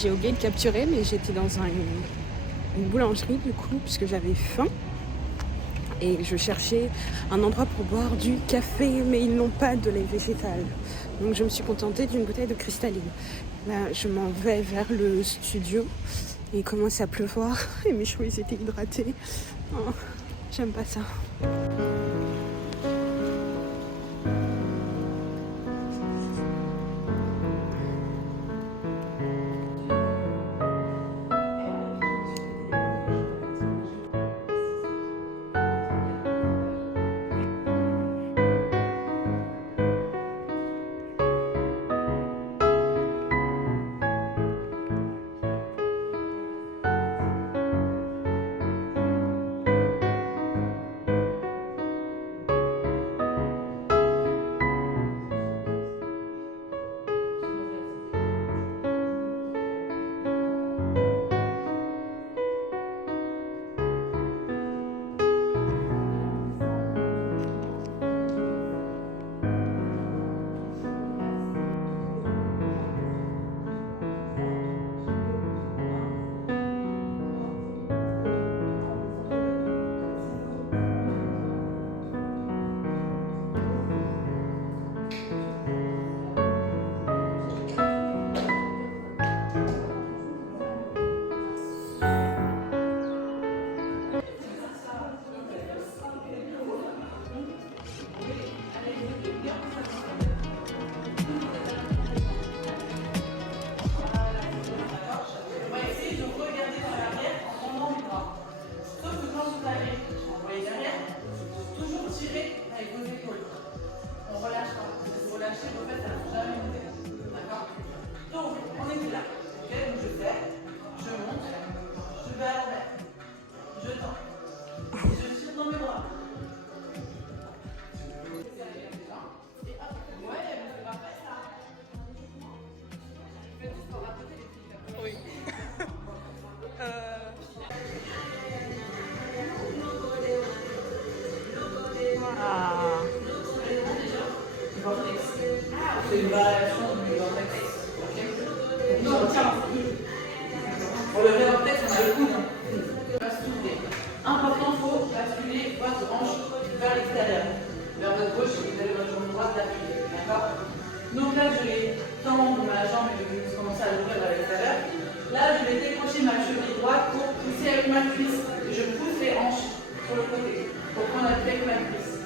J'ai oublié de capturer, mais j'étais dans une boulangerie du coup, puisque j'avais faim. Et je cherchais un endroit pour boire du café, mais ils n'ont pas de lait végétal. Donc je me suis contentée d'une bouteille de cristalline. Là, je m'en vais vers le studio. Et il commence à pleuvoir. Et mes cheveux, ils étaient hydratés. Oh, j'aime pas ça. C'est une variation du vortex. Non, tiens. Pour le vrai vortex, on a le coude. Important, il faut basculer votre hanche vers l'extérieur. Vers votre gauche, vous avez votre jambe droite appuyée. D'accord? Donc là, je vais tendre ma jambe et je vais commencer à l'ouvrir vers l'extérieur. Là, je vais décrocher ma cheville droite pour pousser avec ma cuisse. Et je pousse les hanches sur le côté pour prendre appui avec ma cuisse.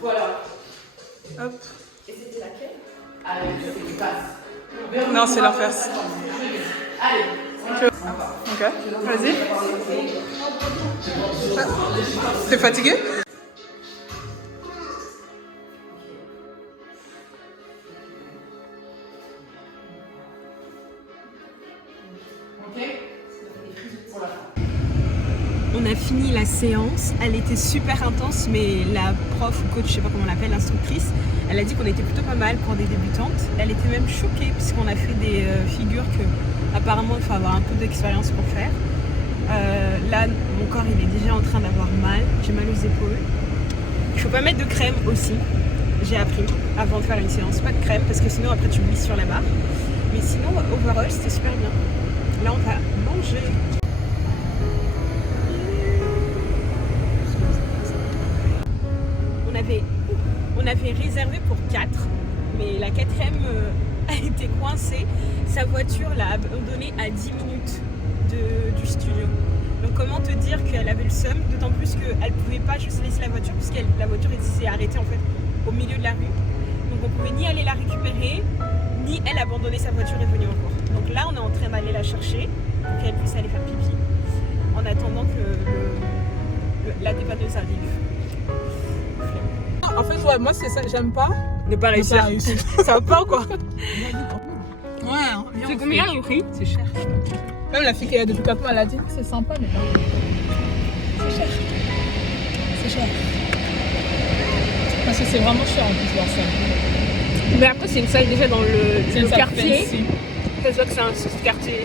Voilà. Hop. Et c'était laquelle? Allez, c'est du passe. Non, c'est l'inverse. Allez. Ok, vas-y. T'es fatigué? Ok. Pour la fin. On on a fini la séance. Elle était super intense, mais la prof ou coach, je sais pas comment on l'appelle, l'instructrice, elle a dit qu'on était plutôt pas mal pour des débutantes. Elle était même choquée puisqu'on a fait des figures que apparemment il faut avoir un peu d'expérience pour faire. Là, mon corps il est déjà en train d'avoir mal. J'ai mal aux épaules. Il faut pas mettre de crème aussi. J'ai appris avant de faire une séance, pas de crème parce que sinon après tu glisses sur la barre. Mais sinon, overall, c'était super bien. Là, on va manger. On avait réservé pour 4, mais la 4e a été coincée. Sa voiture l'a abandonnée à 10 minutes du studio. Donc comment te dire qu'elle avait le seum, d'autant plus qu'elle pouvait pas juste laisser la voiture, puisque la voiture s'est arrêtée en fait au milieu de la rue. Donc on pouvait ni aller la récupérer, ni elle abandonner sa voiture et venir en cours. Donc là on est en train d'aller la chercher pour qu'elle puisse aller faire pipi, en attendant que la dépanneuse arrive. En fait, ouais, moi c'est ça, j'aime pas. Ne pas réussir. Ça va pas ou quoi? Ouais, C'est combien le prix? C'est cher. Même la fille qui est depuis 4 mois, elle a dit c'est sympa, mais non. C'est cher. C'est cher. Parce que c'est vraiment cher en plus leur salle. Mais après, c'est une salle déjà dans le quartier. Fancy. Ça se voit que c'est un quartier.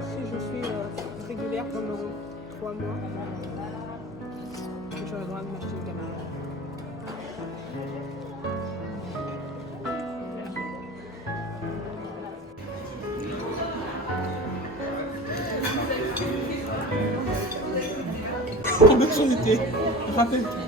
Si je suis régulière pendant 3 mois, j'aurai le droit de m'acheter une caméra. Combien de choses étaient? Rappelle-toi.